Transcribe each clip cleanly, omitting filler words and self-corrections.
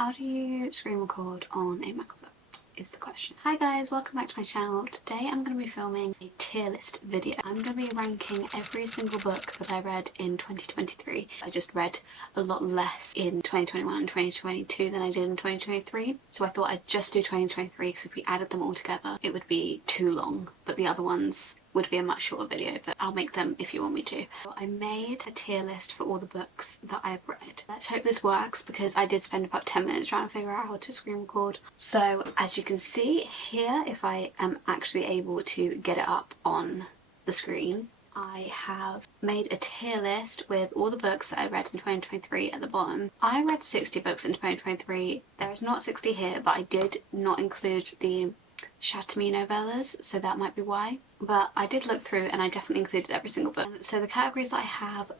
How do you screen record on a MacBook? Is the question. Hi guys, welcome back to my channel. Today I'm going to be filming a tier list video. I'm going to be ranking every single book that I read in 2023. I just read a lot less in 2021 and 2022 than I did in 2023. So I thought I'd just do 2023 because if we added them all together it would be too long. But the other ones would be a much shorter video, but I'll make them if you want me to. So I made a tier list for all the books that I've read. Let's hope this works because I did spend about 10 minutes trying to figure out how to screen record. So as you can see here, if I am actually able to get it up on the screen, I have made a tier list with all the books that I read in 2023 at the bottom. I read 60 books in 2023. There is not 60 here, but I did not include the Shatami novellas, so that might be why. But I did look through and I definitely included every single book. So the categories that I have,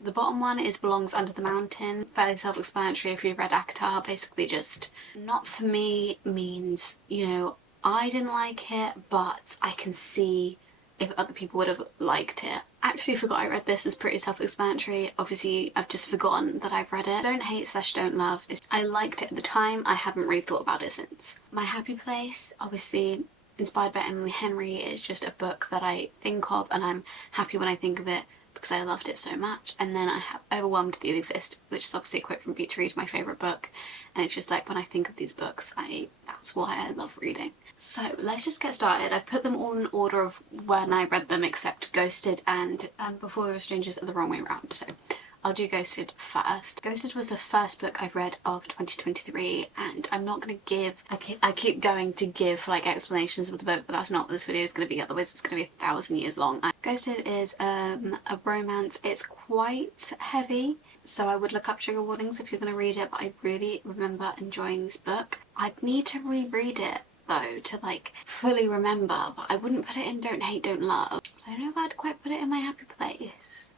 the bottom one is Belongs Under the Mountain. Fairly self-explanatory if you've read ACOTAR. Basically just not for me means, you know, I didn't like it, but I can see if other people would have liked it. Actually forgot I read this, is pretty self-explanatory. Obviously I've just forgotten that I've read it. Don't hate / don't love. I liked it at the time, I haven't really thought about it since. My Happy Place, obviously inspired by Emily Henry, is just a book that I think of and I'm happy when I think of it because I loved it so much. And then I have Overwhelmed That You Exist, which is obviously a quote from Beat Read, my favourite book, and it's just like when I think of these books, that's why I love reading. So let's just get started. I've put them all in order of when I read them except Ghosted and Before We Were Strangers are the wrong way around, so I'll do Ghosted first. Ghosted was the first book I've read of 2023 and I'm not going to give, I keep going to give like explanations of the book, but that's not what this video is going to be, otherwise it's going to be 1,000 years long. Ghosted is a romance. It's quite heavy, so I would look up trigger warnings if you're going to read it, but I really remember enjoying this book. I'd need to reread it though to like fully remember, but I wouldn't put it in Don't Hate, Don't Love. I don't know if I'd quite put it in My Happy Place.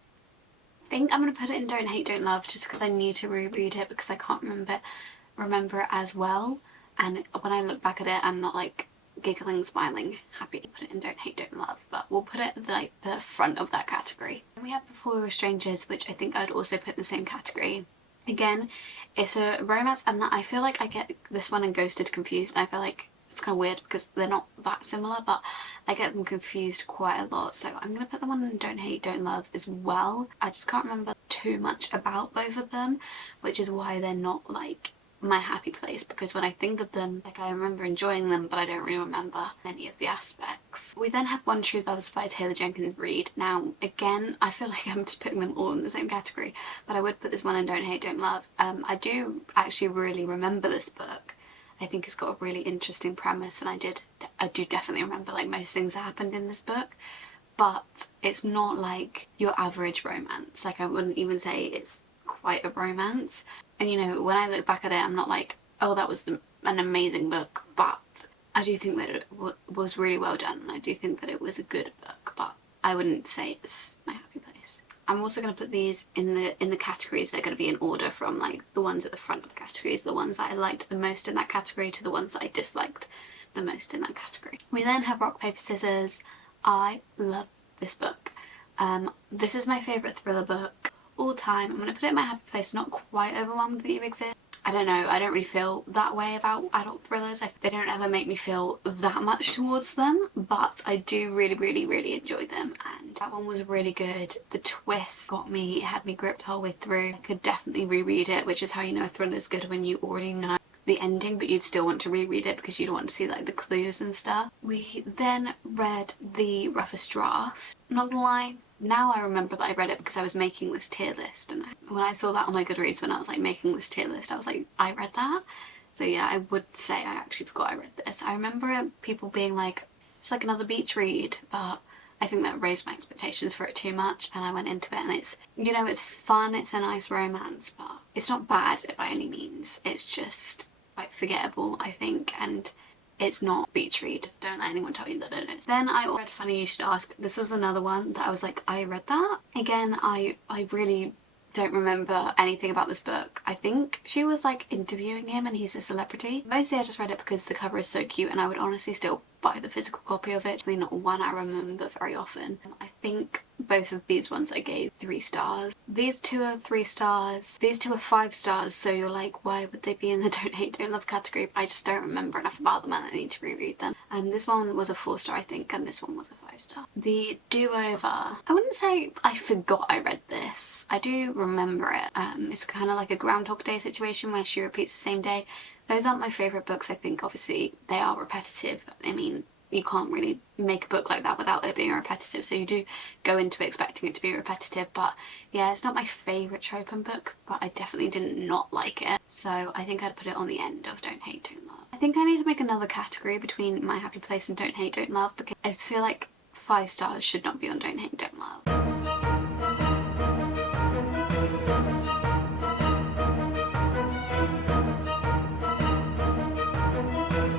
I think I'm going to put it in Don't Hate, Don't Love just because I need to reread it because I can't remember it as well, and when I look back at it I'm not like giggling, smiling, happy. Put it in Don't Hate, Don't Love, but we'll put it at like the front of that category. Then we have Before We Were Strangers, which I think I'd also put in the same category. Again, it's a romance and I feel like I get this one and Ghosted confused, and I feel like it's kind of weird because they're not that similar, but I get them confused quite a lot, so I'm going to put them on in Don't Hate, Don't Love as well. I just can't remember too much about both of them, which is why they're not like my happy place, because when I think of them, like I remember enjoying them, but I don't really remember any of the aspects. We then have One True Loves by Taylor Jenkins Reid. Now again, I feel like I'm just putting them all in the same category, but I would put this one in Don't Hate, Don't Love. I do actually really remember this book. I think it's got a really interesting premise, and I do definitely remember like most things that happened in this book, but it's not like your average romance. Like I wouldn't even say it's quite a romance, and you know, when I look back at it I'm not like, oh that was an amazing book, but I do think that it was really well done and I do think that it was a good book, but I wouldn't say it's my happy place. I'm also going to put these in the categories. They're going to be in order from like the ones at the front of the categories, the ones that I liked the most in that category, to the ones that I disliked the most in that category. We then have Rock, Paper, Scissors. I love this book. This is my favourite thriller book all time. I'm going to put it in my happy place, not quite Overwhelmed That You Exist. I don't know, I don't really feel that way about adult thrillers. They don't ever make me feel that much towards them, but I do really enjoy them, and that one was really good. The twist got me, it had me gripped the whole way through. I could definitely reread it, which is how you know a thriller is good, when you already know the ending but you'd still want to reread it because you don't want to see like the clues and stuff. We then read The Roughest Draft. Not gonna lie, now I remember that I read it because I was making this tier list, and when I saw that on my Goodreads when I was like making this tier list, I was like, I read that? So yeah, I would say I actually forgot I read this. I remember people being like, it's like another beach read, but I think that raised my expectations for it too much, and I went into it and it's, you know, it's fun, it's a nice romance, but it's not bad by any means. It's just quite forgettable, I think, and it's not beach read. Don't let anyone tell you that it is. Then I read Funny You Should Ask. This was another one that I was like, I read that. Again, I really don't remember anything about this book. I think she was like interviewing him and he's a celebrity. Mostly I just read it because the cover is so cute, and I would honestly still buy the physical copy of it. Probably not one I remember very often. I think both of these ones I gave 3 stars. These two are 3 stars. These two are 5 stars, so you're like, why would they be in the don't hate, don't love category? I just don't remember enough about them and I need to reread them. And this one was a 4 star, I think, and this one was a 5 star. The Do-Over. I wouldn't say I forgot I read this. I do remember it. It's kind of like a Groundhog Day situation where she repeats the same day. Those aren't my favourite books, I think. Obviously, they are repetitive. I mean, you can't really make a book like that without it being repetitive, so you do go into it expecting it to be repetitive. But yeah, it's not my favourite trope in book, but I definitely didn't not like it, so I think I'd put it on the end of Don't Hate, Don't Love. I think I need to make another category between My Happy Place and Don't Hate, Don't Love, because I feel like 5 stars should not be on Don't Hate, Don't Love.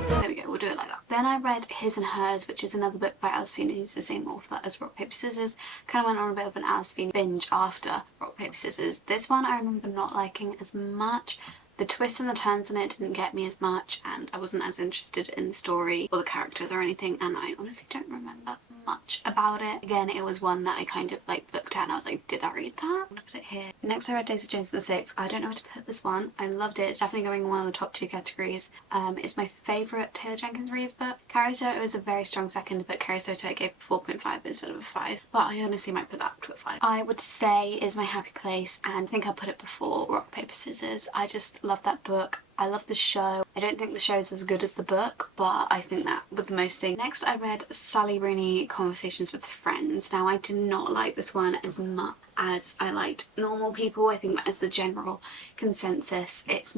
There we go, we'll do it like that. Then I read His and Hers, which is another book by Alice Feeney, who's the same author as Rock, Paper, Scissors. Kind of went on a bit of an Alice Feeney binge after Rock, Paper, Scissors. This one I remember not liking as much. The twists and the turns in it didn't get me as much, and I wasn't as interested in the story or the characters or anything, and I honestly don't remember much about it. Again, it was one that I kind of like looked at and I was like, did I read that? I'm gonna put it here. Next I read Daisy Jones and the Six. I don't know where to put this one. I loved it. It's definitely going in one of the top 2 categories. It's my favourite Taylor Jenkins Reid's book. Carrie Soto is a very strong second, but Carrie Soto I gave 4.5 instead of a 5. But I honestly might put that up to a 5. I would say is My Happy Place, and I think I'll put it before Rock, Paper, Scissors. I just love that book. I love the show. I don't think the show is as good as the book, but I think that with most things. Next I read Sally Rooney, Conversations with Friends. Now I did not like this one as much as I liked Normal People. I think that is the general consensus. It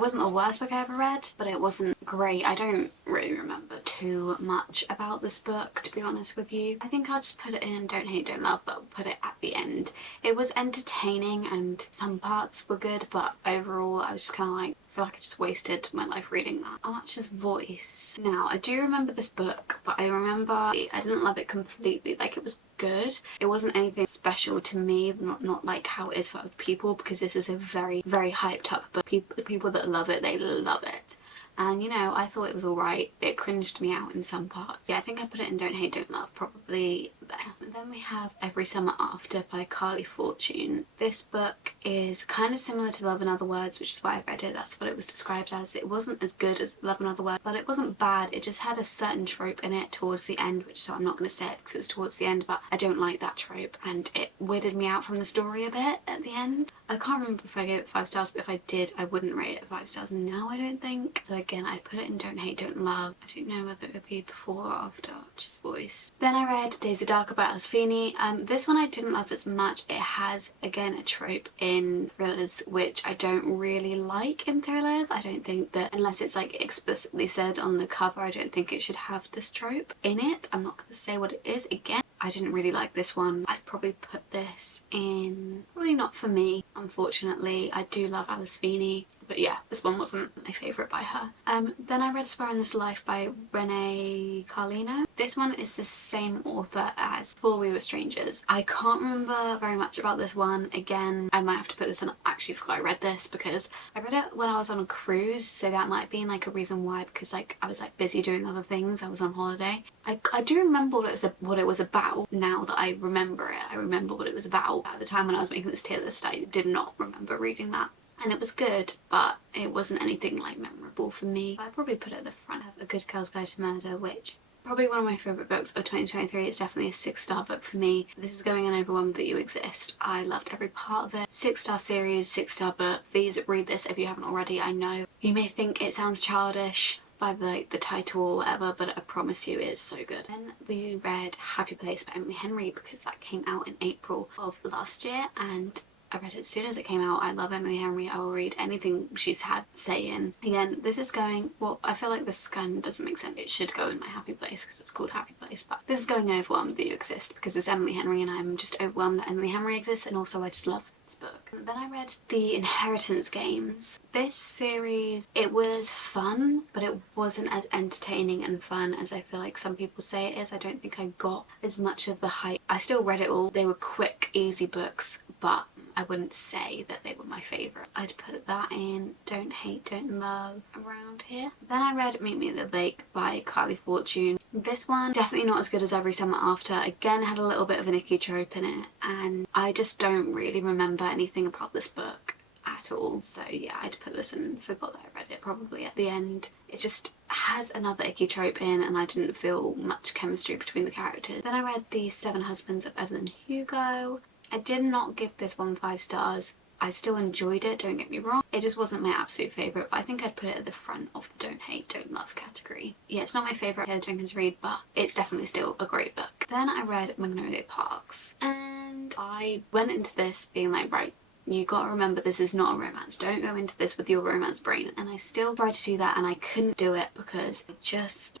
wasn't the worst book I ever read, but it wasn't great. I don't really remember too much about this book, to be honest with you. I think I'll just put it in Don't Hate, Don't Love, but I'll put it at the end. It was entertaining and some parts were good, but overall I was just kind of like, I feel like I just wasted my life reading that. Archer's Voice. Now, I do remember this book, but I remember I didn't love it completely. Like, it was good. It wasn't anything special to me, not like how it is for other people, because this is a very, very hyped up book. The people that love it, they love it. And, you know, I thought it was alright. It cringed me out in some parts. Yeah, I think I put it in Don't Hate, Don't Love, probably there. And then we have Every Summer After by Carly Fortune. This book is kind of similar to Love in Other Words, which is why I read it. That's what it was described as. It wasn't as good as Love in Other Words, but it wasn't bad. It just had a certain trope in it towards the end, which, so I'm not going to say it because it was towards the end, but I don't like that trope, and it weirded me out from the story a bit at the end. I can't remember if I gave it 5 stars, but if I did, I wouldn't rate it 5 stars now, I don't think. So again, I put it in Don't Hate, Don't Love. I don't know whether it would be before or after Archer's Voice. Then I read Days of Dark by Alice Feeney. This one I didn't love as much. It has, again, a trope in thrillers, which I don't really like in thrillers. I don't think that, unless it's like explicitly said on the cover, I don't think it should have this trope in it. I'm not going to say what it is. Again, I didn't really like this one. I'd probably put this in, probably not for me, unfortunately. I do love Alice Feeney, but yeah, this one wasn't my favourite by her. Then I read A Spur in This Life by Renee Carlino. This one is the same author as Before We Were Strangers. I can't remember very much about this one. Again, I might have to put this in. I actually forgot I read this because I read it when I was on a cruise, so that might be like a reason why, because like I was like busy doing other things. I was on holiday. I do remember what it was about now that I remember it. I remember what it was about. At the time when I was making this tier list, I did not remember reading that. And it was good, but it wasn't anything like memorable for me. I'd probably put it at the front of A Good Girl's Guide to Murder, which probably one of my favourite books of 2023. It's definitely a 6-star book for me. This is going in Overwhelmed That You Exist. I loved every part of it. 6-star series, 6-star book. Please read this if you haven't already. I know you may think it sounds childish by the title or whatever, but I promise you it's so good. Then we read Happy Place by Emily Henry because that came out in April of last year, and I read it as soon as it came out. I love Emily Henry. I will read anything she's had say in. Again, this is going, well, I feel like this kind of doesn't make sense. It should go in My Happy Place because it's called Happy Place, but this is going Overwhelmed That You Exist because it's Emily Henry and I'm just overwhelmed that Emily Henry exists, and also I just love this book. And then I read The Inheritance Games. This series, it was fun, but it wasn't as entertaining and fun as I feel like some people say it is. I don't think I got as much of the hype. I still read it all. They were quick, easy books, but I wouldn't say that they were my favourite. I'd put that in Don't Hate, Don't Love around here. Then I read Meet Me at the Lake by Carly Fortune. This one, definitely not as good as Every Summer After. Again, had a little bit of an icky trope in it, and I just don't really remember anything about this book at all. So yeah, I'd put this in and forgot that I read it probably at the end. It just has another icky trope in, and I didn't feel much chemistry between the characters. Then I read The Seven Husbands of Evelyn Hugo. I did not give this one 5 stars. I still enjoyed it, don't get me wrong. It just wasn't my absolute favourite, but I think I'd put it at the front of the Don't Hate, Don't Love category. Yeah, it's not my favourite Taylor Jenkins read, but it's definitely still a great book. Then I read Magnolia Parks, and I went into this being like, right, you gotta remember this is not a romance. Don't go into this with your romance brain. And I still tried to do that, and I couldn't do it because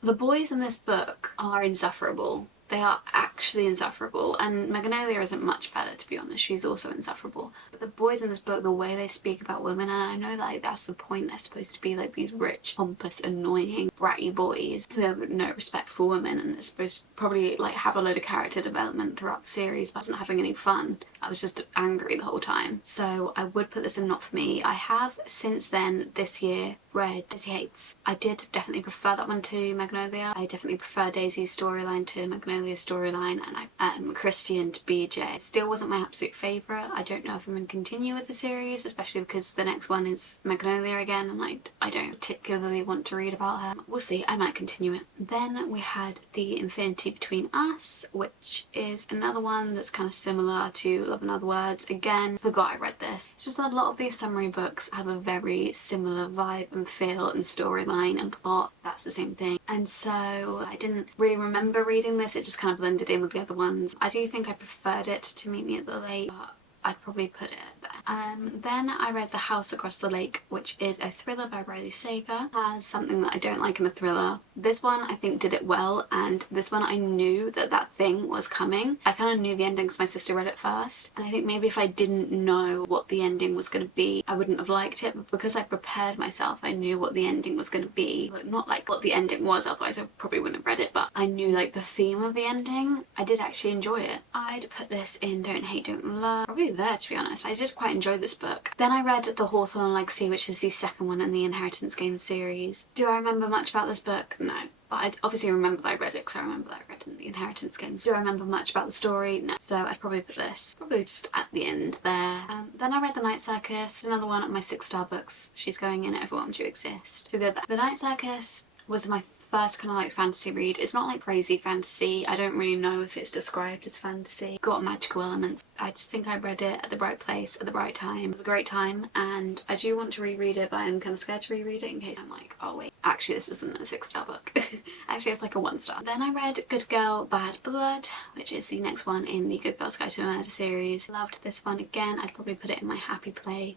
the boys in this book are insufferable. They are actually insufferable, and Magnolia isn't much better, to be honest. She's also insufferable. But the boys in this book, the way they speak about women, and I know that like, that's the point, they're supposed to be like these rich, pompous, annoying, bratty boys who have no respect for women, and they're supposed to probably like have a load of character development throughout the series, but I wasn't having any fun. I was just angry the whole time. So I would put this in not for me. I have since then, this year, read Daisy Hates. I did definitely prefer that one to Magnolia. I definitely prefer Daisy's storyline to Magnolia's storyline, and Christian to BJ. It still wasn't my absolute favourite. I don't know if I'm going to continue with the series, especially because the next one is Magnolia again, and I don't particularly want to read about her. We'll see, I might continue it. Then we had The Infinity Between Us, which is another one that's kind of similar to Love and Other Words. Again, forgot I read this. It's just that a lot of these summary books have a very similar vibe and feel and storyline and plot. That's the same thing. And so I didn't really remember reading this. It just kind of blended in with the other ones. I do think I preferred it to Meet Me at the Lake, but I'd probably put it there. Then I read The House Across the Lake, which is a thriller by Riley Sager. Has something that I don't like in a thriller. This one I think did it well, and this one I knew that that thing was coming. I kind of knew the ending because my sister read it first, and I think maybe if I didn't know what the ending was going to be, I wouldn't have liked it, but because I prepared myself, I knew what the ending was going to be. Like, not like what the ending was, otherwise I probably wouldn't have read it, but I knew like the theme of the ending. I did actually enjoy it. I'd put this in Don't Hate, Don't Love. Probably there, to be honest. I did quite enjoy this book. Then I read The Hawthorne Legacy, which is the second one in the Inheritance Games series. Do I remember much about this book? No. But I obviously remember that I read it because I remember that I read it in the Inheritance Games. Do I remember much about the story? No. So I'd probably put this probably just at the end there. Then I read The Night Circus, another one of my 6-star books. She's Going In, Everyone to Exist. Who go there? The Night Circus was my first kind of like fantasy read. It's not like crazy fantasy. I don't really know if it's described as fantasy. Got magical elements. I just think I read it at the right place at the right time. It was a great time, and I do want to reread it, but I'm kind of scared to reread it in case I'm like, oh wait, actually this isn't a 6-star book. Actually it's like a 1-star. Then I read Good Girl Bad Blood, which is the next one in the Good Girls Guide to a Murder series. Loved this one again. I'd probably put it in my happy play,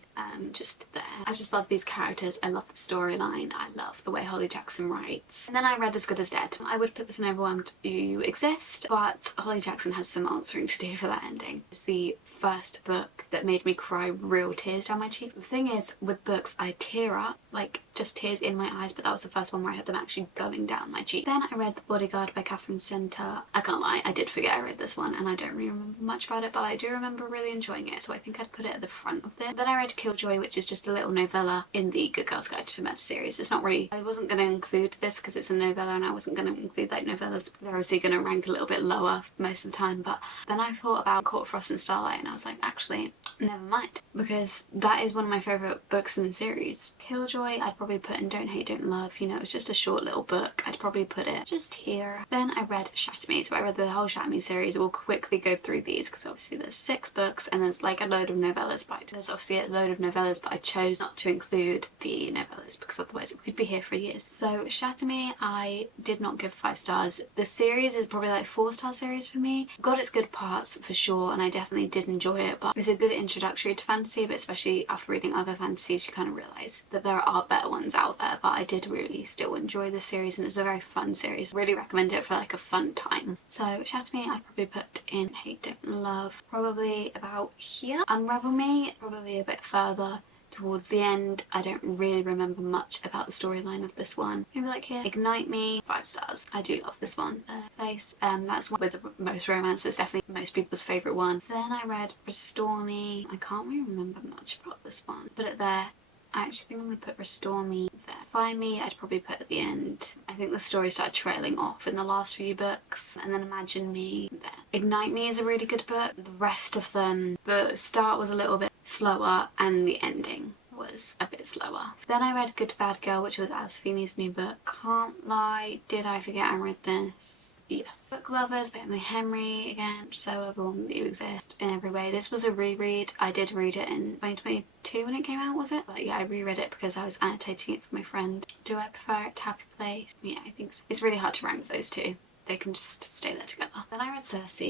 just there. I just love these characters. I love the storyline. I love the way Holly Jackson writes. And then I read As Good as Dead. I would put this in Overwhelmed to Exist, but Holly Jackson has some answering to do for that ending. It's the first book that made me cry real tears down my cheeks. The thing is, with books I tear up, like just tears in my eyes, but that was the first one where I had them actually going down my cheek. Then I read The Bodyguard by Catherine Center. I can't lie, I did forget I read this one, and I don't really remember much about it, but I do remember really enjoying it, so I think I'd put it at the front of this. Then I read Killjoy, which is just a little novella in the Good Girls Guide to Murder series. It's not really, I wasn't going to include this because it's a novella, and I wasn't going to include like novellas. They're obviously going to rank a little bit lower most of the time, but then I thought about Court of Frost and Starlight, and I was like, actually, never mind, because that is one of my favourite books in the series. Killjoy I'd probably put in Don't Hate, Don't Love. You know, it's just a short little book. I'd probably put it just here. Then I read Shatter Me. So I read the whole Shatter Me series. We'll quickly go through these because obviously there's 6 books and there's like a load of novellas, but there's obviously a load of novellas, but I chose not to include the novellas because otherwise we could be here for years. So Shatter Me I did not give 5 stars. The series is probably like 4-star series for me. Got its good parts for sure, and I definitely did enjoy it, but it's a good introductory to fantasy, but especially after reading other fantasies you kind of realise that there are better ones out there. But I did really still enjoy this series, and it's a very fun series. Really recommend it for like a fun time. So Shatter Me I probably put in Hate, Don't Love, probably about here. Unravel Me probably a bit further towards the end. I don't really remember much about the storyline of this one. Maybe like here, Ignite Me, 5 stars. I do love this one. Face, that's one with the most romance. It's definitely most people's favourite one. Then I read Restore Me. I can't really remember much about this one. Put it there. I actually think I'm going to put Restore Me there. Find Me, I'd probably put at the end. I think the story started trailing off in the last few books. And then Imagine Me there. Ignite Me is a really good book. The rest of them, the start was a little bit slower and the ending was a bit slower. Then I read Good Bad Girl, which was Alice Feeney's new book. Can't lie, did I forget I read this? Yes. Book Lovers by Emily Henry, again, so everyone that you exist in every way. This was a reread. I did read it in 2022 when it came out, was it? But yeah, I reread it because I was annotating it for my friend. Do I prefer it to Happy Place? Yeah, I think so. It's really hard to rank those two. They can just stay there together. Then I read Circe.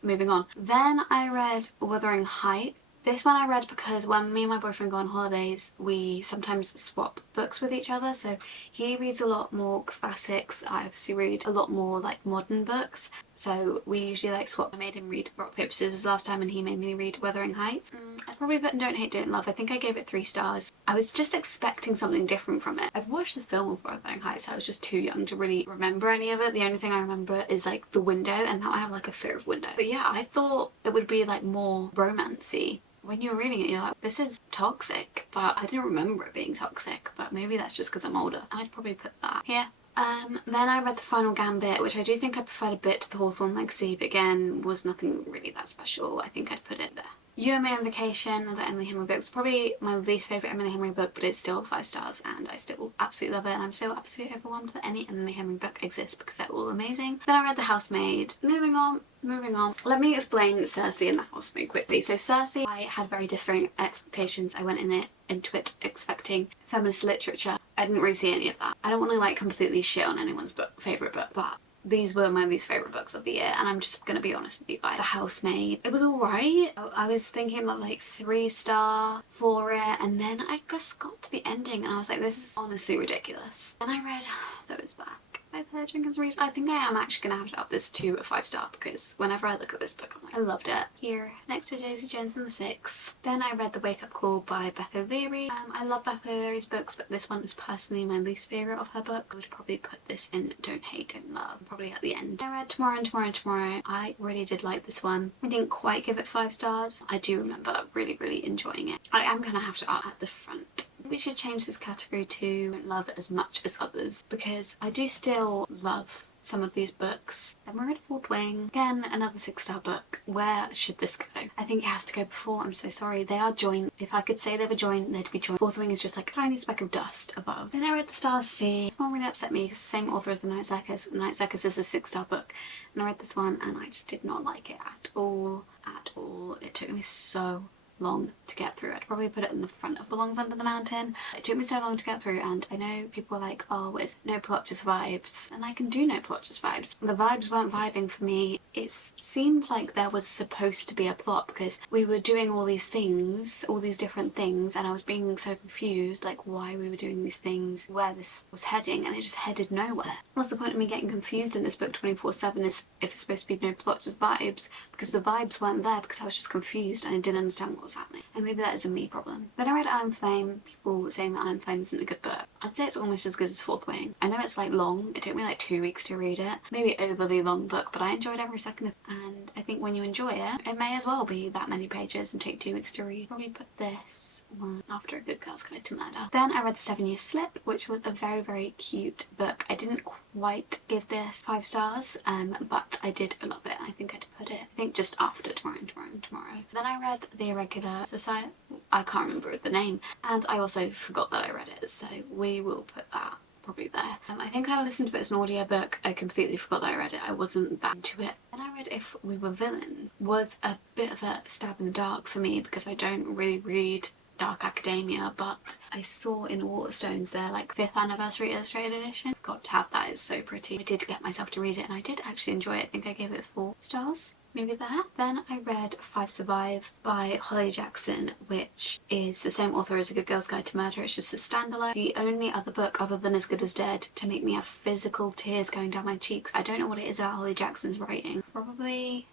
Moving on. Then I read Wuthering Heights. This one I read because when me and my boyfriend go on holidays, we sometimes swap books with each other. So he reads a lot more classics. I obviously read a lot more like modern books. So we usually like swap. I made him read Rock, Paper, Scissors last time and he made me read Wuthering Heights. I'd probably put Don't Hate, Don't Love. I think I gave it 3 stars. I was just expecting something different from it. I've watched the film of Wuthering Heights. I was just too young to really remember any of it. The only thing I remember is like the window, and now I have like a fear of window. But yeah, I thought it would be like more romancy. When you're reading it, you're like, this is toxic, but I didn't remember it being toxic, but maybe that's just because I'm older. I'd probably put that here. Then I read The Final Gambit, which I do think I preferred a bit to the Hawthorne Legacy, but again, was nothing really that special. I think I'd put it there. You and Me on Vacation, another Emily Henry book. It's probably my least favourite Emily Henry book, but it's still 5 stars and I still absolutely love it, and I'm still absolutely overwhelmed that any Emily Henry book exists because they're all amazing. Then I read The Housemaid. Moving on. Let me explain Circe and The Housemaid quickly. So Circe, I had very different expectations. I went into it expecting feminist literature. I didn't really see any of that. I don't want to like completely shit on anyone's favourite book, but these were my least favourite books of the year, and I'm just gonna be honest with you guys. The Housemaid, it was alright. I was thinking about like 3 star for it, and then I just got to the ending and I was like, this is honestly ridiculous. And I read So It's Back by Taylor Jenkins Reid. I think I am actually gonna have to up this to a 5 star because whenever I look at this book I'm like, I loved it. Here, next to Daisy Jones and the Six. Then I read The Wake Up Call by Beth O'Leary. I love Beth O'Leary's books, but this one is personally my least favourite of her books. I would probably put this in Don't Hate, Don't Love, probably at the end. I read Tomorrow and Tomorrow and Tomorrow. I really did like this one. I didn't quite give it 5 stars. I do remember really enjoying it. I am gonna have to up at the front. We should change this category to Don't Love As Much As Others, because I do still love some of these books. Then we read Fourth Wing. Again, another 6 star book. Where should this go? I think it has to go before. I'm so sorry. They are joined. If I could say they were joined, they'd be joined. Fourth Wing is just like a tiny speck of dust above. Then I read The Stars Sea. This one really upset me because the same author as The Night Circus. The Night Circus is a 6 star book. And I read this one and I just did not like it at all. It took me so long to get through. I'd probably put it in the front of Belongs Under the Mountain. It took me so long to get through, and I know people are like, oh, it's no plot, just vibes. And I can do no plot, just vibes. The vibes weren't vibing for me. It seemed like there was supposed to be a plot because we were doing all these things, all these different things, and I was being so confused, like why we were doing these things, where this was heading, and it just headed nowhere. What's the point of me getting confused in this book 24/7 if it's supposed to be no plot, just vibes? Because the vibes weren't there because I was just confused and I didn't understand what was happening. And maybe that is a me problem. Then I read Iron Flame. People were saying that Iron Flame isn't a good book. I'd say it's almost as good as Fourth Wing. I know it's like long. It took me like 2 weeks to read it. Maybe overly long book, but I enjoyed every second of it. And I think when you enjoy it, it may as well be that many pages and take 2 weeks to read. Probably put this one after A Good Girl's Guide to Murder. Then I read The 7 Year Slip, which was a very cute book. I didn't quite give this 5 stars, but I did love it. I think I'd put it, I think just after Tomorrow and Tomorrow and Tomorrow. Then I read The Irregular Society. I can't remember the name, and I also forgot that I read it, so we will put that probably there. I think I listened to it as an audiobook. I completely forgot that I read it. I wasn't that into it. Then I read If We Were Villains. Was a bit of a stab in the dark for me because I don't really read dark academia, but I saw in Waterstones their like 5th anniversary illustrated edition. Got to have that, it's so pretty. I did get myself to read it and I did actually enjoy it. I think I gave it 4 stars. Maybe there. Then I read Five Survive by Holly Jackson, which is the same author as A Good Girl's Guide to Murder. It's just a standalone. The only other book other than As Good as Dead to make me have physical tears going down my cheeks. I don't know what it is about Holly Jackson's writing. Probably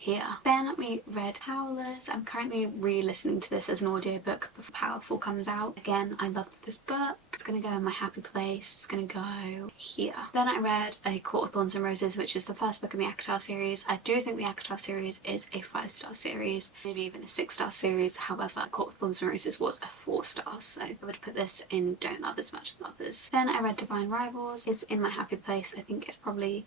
here. Then we read Howlers. I'm currently re-listening to this as an audiobook before Powerful comes out. Again, I love this book. It's gonna go in my happy place. It's gonna go here. Then I read A Court of Thorns and Roses, which is the first book in the ACOTAR series. I do think the ACOTAR series is a 5-star series, maybe even a 6-star series. However, Court of Thorns and Roses was a 4-star, so I would put this in Don't Love as Much as Others. Then I read Divine Rivals. It's in my happy place. I think it's probably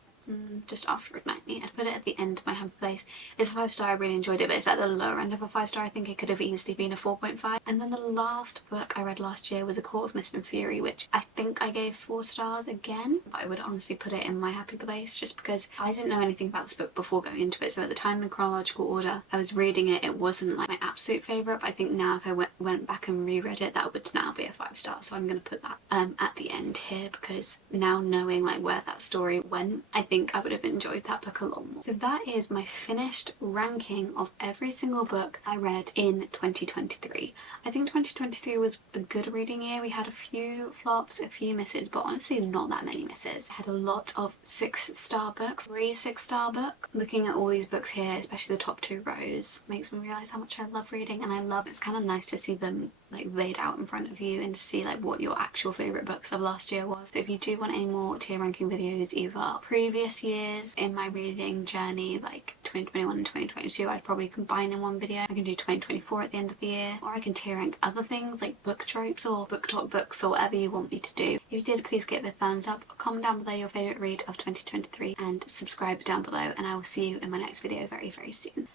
just after Ignite Me. I'd put it at the end of my happy place. It's a 5-star, I really enjoyed it, but it's at the lower end of a 5-star. I think it could have easily been a 4.5. And then the last book I read last year was A Court of Mist and Fury, which I think I gave 4 stars again, but I would honestly put it in my happy place just because I didn't know anything about this book before going into it. So at the time in chronological order I was reading it, it wasn't like my absolute favourite, but I think now if I went back and reread it, that would now be a 5-star. So I'm going to put that at the end here, because now knowing like where that story went, I think I would have enjoyed that book a lot more. So that is my finished ranking of every single book I read in 2023. I think 2023 was a good reading year. We had a few flops, a few misses, but honestly not that many misses. I had a lot of 6-star books, 3 6-star books. Looking at all these books here, especially the top 2 rows, makes me realise how much I love reading, and I love it's kind of nice to see them like laid out in front of you and to see like what your actual favourite books of last year was. So if you do want any more tier ranking videos, either previous years in my reading journey, like 2021 and 2022, I'd probably combine in one video. I can do 2024 at the end of the year, or I can tier rank other things like book tropes or BookTok books or whatever you want me to do. If you did, please give it a thumbs up, comment down below your favourite read of 2023 and subscribe down below, and I will see you in my next video very, very soon.